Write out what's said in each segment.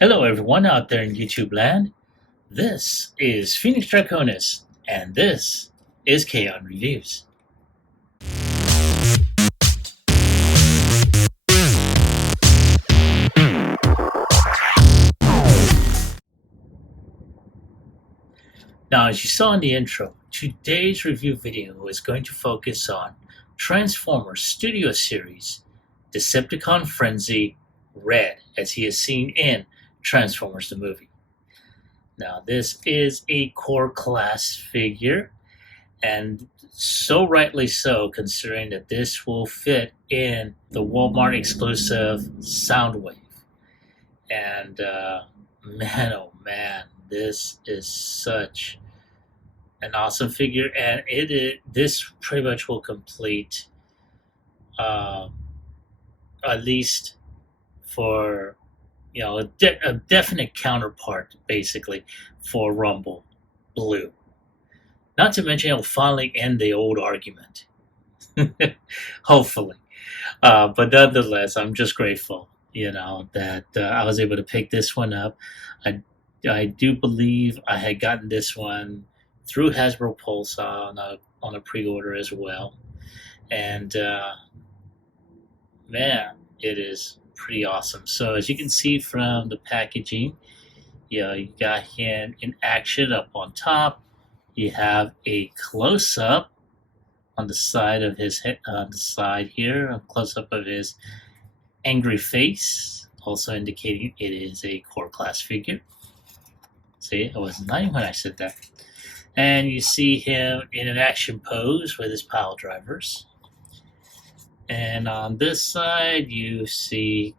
Hello, everyone out there in YouTube land. This is Phoenix Draconis, and this is Kaon Reviews. Now, as you saw in the intro, today's review video is going to focus on Transformers Studio Series Decepticon Frenzy Red, as he is seen in Transformers the movie. Now, this is a core class figure, and so rightly so, considering that this will fit in the Walmart exclusive Soundwave. And man, oh man, this is such an awesome figure, and this pretty much will complete, uh, at least for a definite counterpart, basically, for Rumble Blue. Not to mention, it'll finally end the old argument. Hopefully. But nonetheless, I'm just grateful, that I was able to pick this one up. I do believe I had gotten this one through Hasbro Pulse on a pre-order as well. And man, it is pretty awesome. So as you can see from the packaging, you got him in action up on top. You have a close-up on the side of his head, on the side here, a close-up of his angry face, also indicating it is a core class figure. See, I wasn't lying when I said that. And you see him in an action pose with his pile drivers. And on this side, you see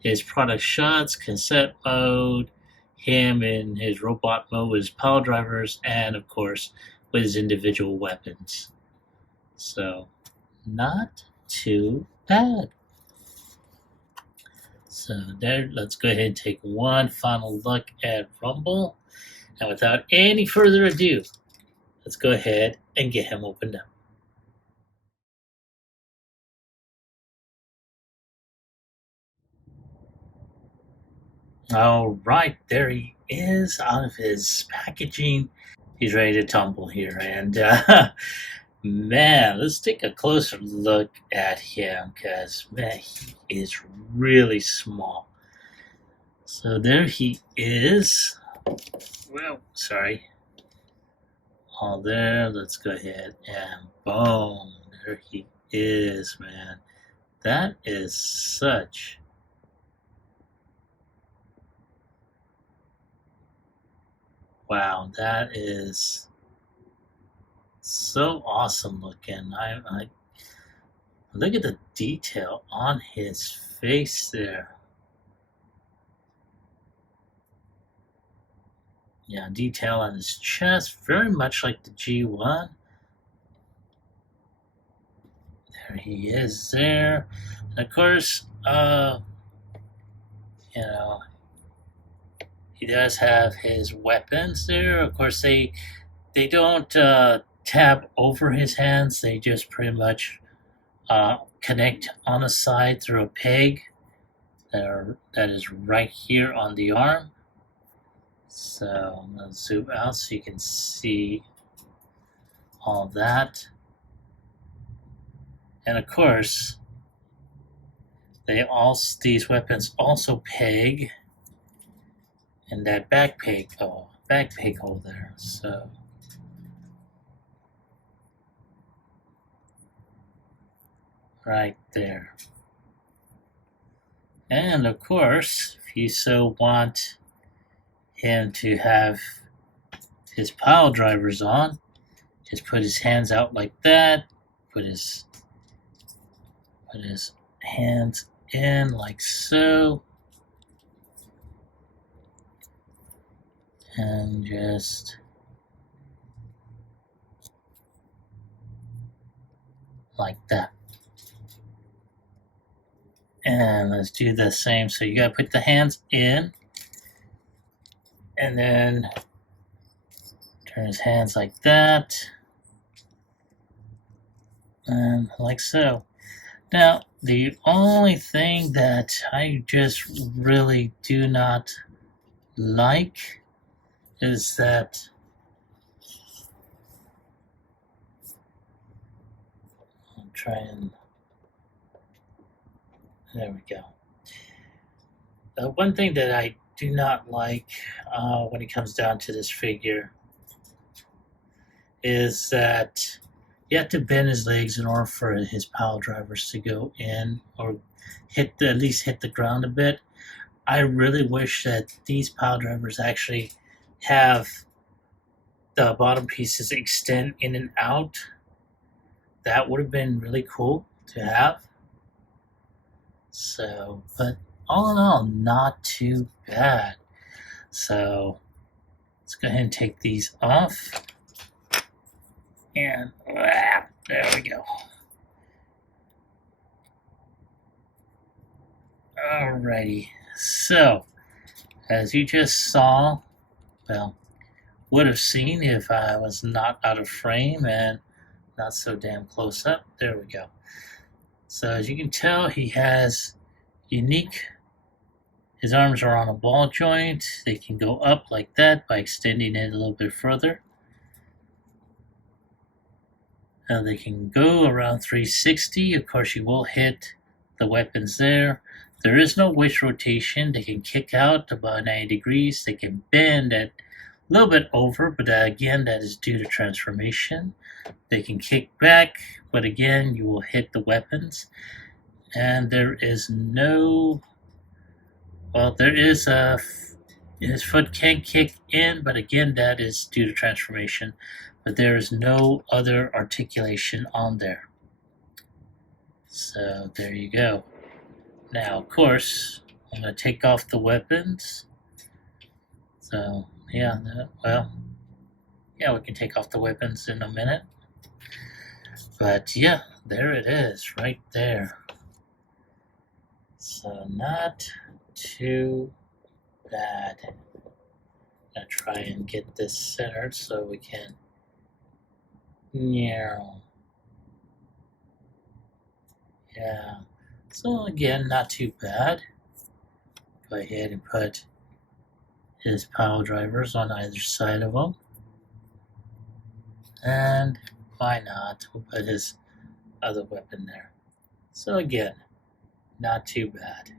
his product shots, cassette mode, him in his robot mode with his pile drivers, and of course with his individual weapons. So, not too bad. So there, let's go ahead and take one final look at Rumble. And without any further ado, let's go ahead and get him opened up. All right, there he is out of his packaging. He's ready to tumble here. And man, let's take a closer look at him because, man, he is really small. So there he is. Well, sorry. All there. Let's go ahead and boom. There he is, man. That is such wow. That is so awesome looking. I look at the detail on his face there. Yeah, detail on his chest, very much like the G1. There he is there. And of course, he does have his weapons there. Of course, they don't tab over his hands. They just pretty much connect on the side through a peg that is right here on the arm. So I'm going to zoom out so you can see all that. And of course, these weapons also peg in that back peg hole there. So right there. And of course, if you so want him to have his pile drivers on, just put his hands out like that, put his hands in like so, and just like that. And let's do the same. So you gotta put the hands in, and then turn his hands like that, and like so. Now, The only thing that I just really do not like is that I'll try and there we go. One thing that I do not like when it comes down to this figure is that you have to bend his legs in order for his pile drivers to go in or at least hit the ground a bit. I really wish that these pile drivers actually have the bottom pieces extend in and out. That would have been really cool to have. So, but all in all, not too bad. So let's go ahead and take these off. And there we go. Alrighty. So, as you just saw, well, would have seen if I was not out of frame and not so damn close up. There we go. So as you can tell, he has unique, his arms are on a ball joint. They can go up like that by extending it a little bit further. And they can go around 360. Of course, you will hit the weapons there. There is no waist rotation. They can kick out about 90 degrees. They can bend at a little bit over, but again, that is due to transformation. They can kick back, but again, you will hit the weapons. And there is no, well, there is a, his foot can kick in, but again, that is due to transformation. But there is no other articulation on there. So there you go. Now, of course, I'm going to take off the weapons. So, yeah, we can take off the weapons in a minute. But yeah, there it is, right there. So not too bad. I'm going to try and get this centered so we can, yeah. So again, not too bad. Go ahead and put his pile drivers on either side of him. And why not? We'll put his other weapon there. So again, not too bad.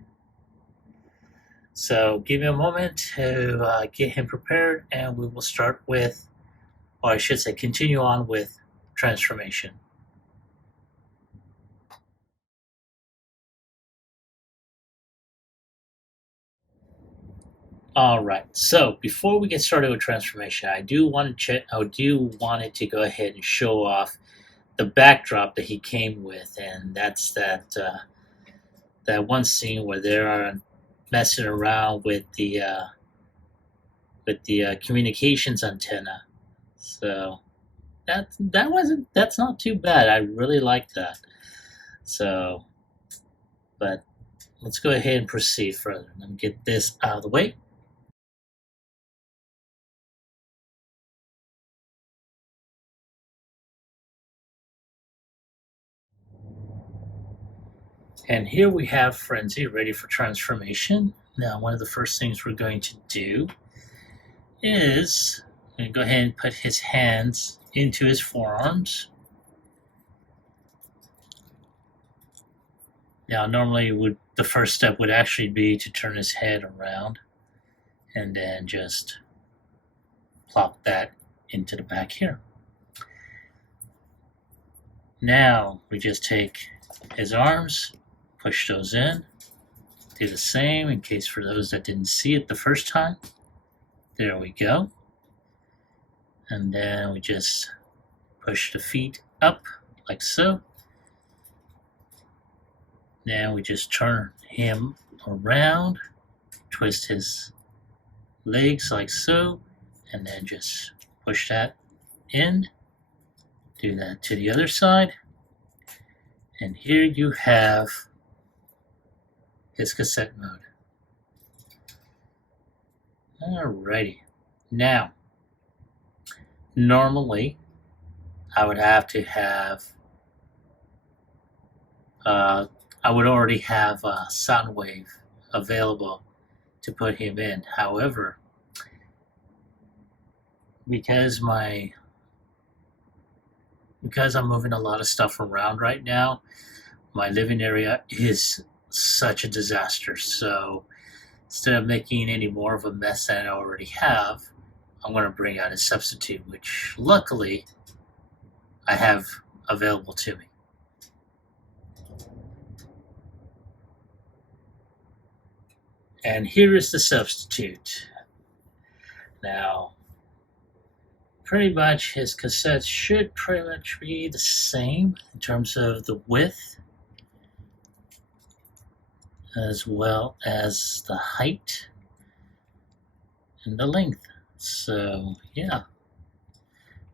So give me a moment to get him prepared, and we will start with, or I should say, continue on with transformation. All right. So before we get started with transformation, I do wanted to go ahead and show off the backdrop that he came with, and that's that one scene where they are messing around with the communications antenna. So that's not too bad. I really like that. So, but let's go ahead and proceed further. Let me get this out of the way. And here we have Frenzy ready for transformation. Now, one of the first things we're going to do is go ahead and put his hands into his forearms. Now, normally the first step would actually be to turn his head around and then just plop that into the back here. Now, we just take his arms, push those in, do the same in case for those that didn't see it the first time. There we go. And then we just push the feet up like so. Now we just turn him around, twist his legs like so, and then just push that in. Do that to the other side. And here you have his cassette mode. Alrighty. Now, normally I would have to have I would already have a Soundwave available to put him in. However, because I'm moving a lot of stuff around right now, my living area is such a disaster. So instead of making any more of a mess than I already have, I'm going to bring out a substitute, which luckily I have available to me. And here is the substitute. Now, pretty much his cassettes should pretty much be the same in terms of the width as well as the height and the length. So yeah.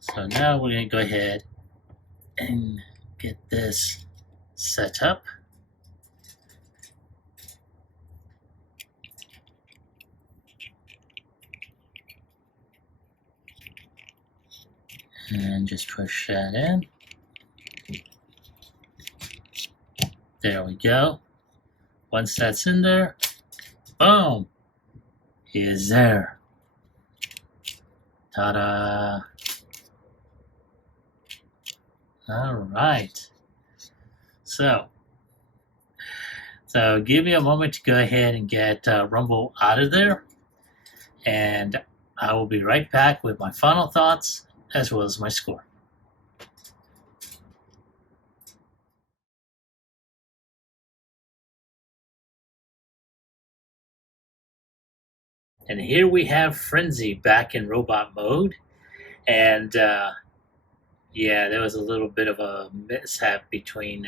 So now we're going to go ahead and get this set up. And just push that in. There we go. Once that's in there, boom, he is there. Ta-da. All right. So give me a moment to go ahead and get Rumble out of there. And I will be right back with my final thoughts as well as my score. And here we have Frenzy back in robot mode. And yeah, there was a little bit of a mishap between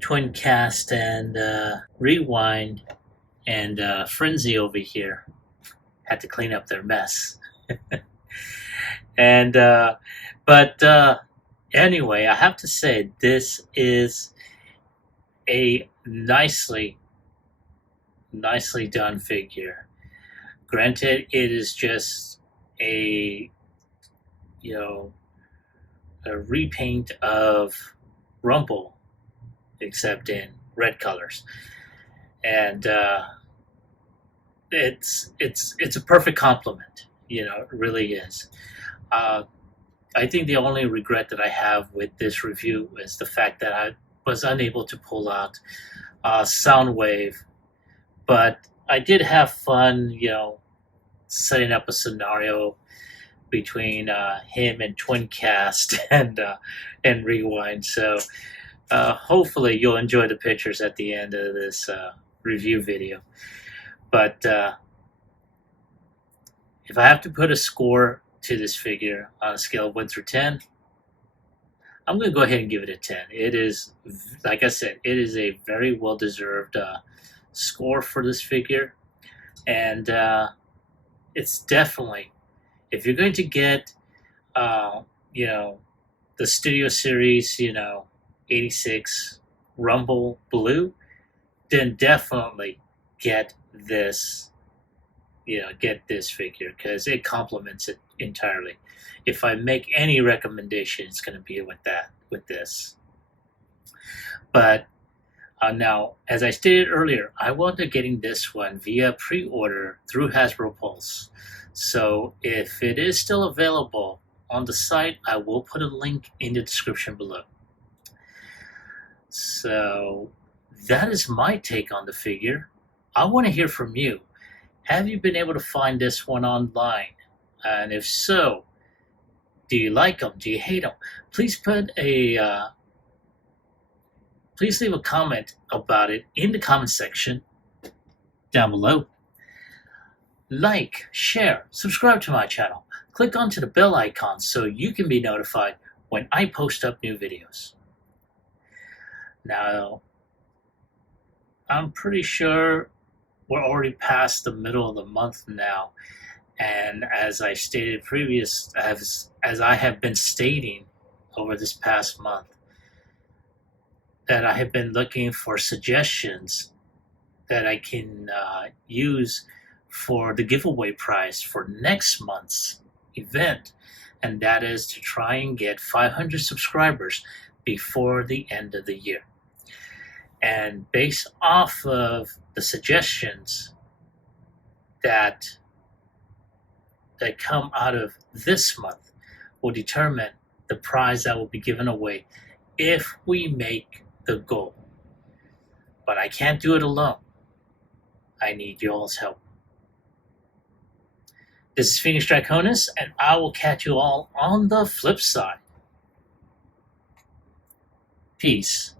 Twincast and Rewind, and Frenzy over here had to clean up their mess. And but anyway, I have to say this is a nicely done figure. Granted, it is just a a repaint of Rumble, except in red colors, and it's a perfect compliment. It really is. I think the only regret that I have with this review is the fact that I was unable to pull out Soundwave, but I did have fun, setting up a scenario between him and Twincast and Rewind. So hopefully you'll enjoy the pictures at the end of this review video. But if I have to put a score to this figure on a scale of 1 through 10, I'm going to go ahead and give it a 10. It is, like I said, it is a very well-deserved score for this figure. And it's definitely, if you're going to get, the Studio Series, 86 Rumble Blue, then definitely get this, get this figure, because it complements it entirely. If I make any recommendation, it's going to be with this. But now, as I stated earlier, I will be getting this one via pre-order through Hasbro Pulse. So if it is still available on the site, I will put a link in the description below. So that is my take on the figure. I want to hear from you. Have you been able to find this one online? And if so, do you like them? Do you hate them? Please please leave a comment about it in the comment section down below. Like, share, subscribe to my channel. Click onto the bell icon so you can be notified when I post up new videos. Now, I'm pretty sure we're already past the middle of the month now, and as I stated as I have been stating over this past month, that I have been looking for suggestions that I can use for the giveaway prize for next month's event, and that is to try and get 500 subscribers before the end of the year. And based off of the suggestions that come out of this month will determine the prize that will be given away if we make the goal. But I can't do it alone. I need y'all's help. This is Phoenix Draconis, and I will catch you all on the flip side. Peace.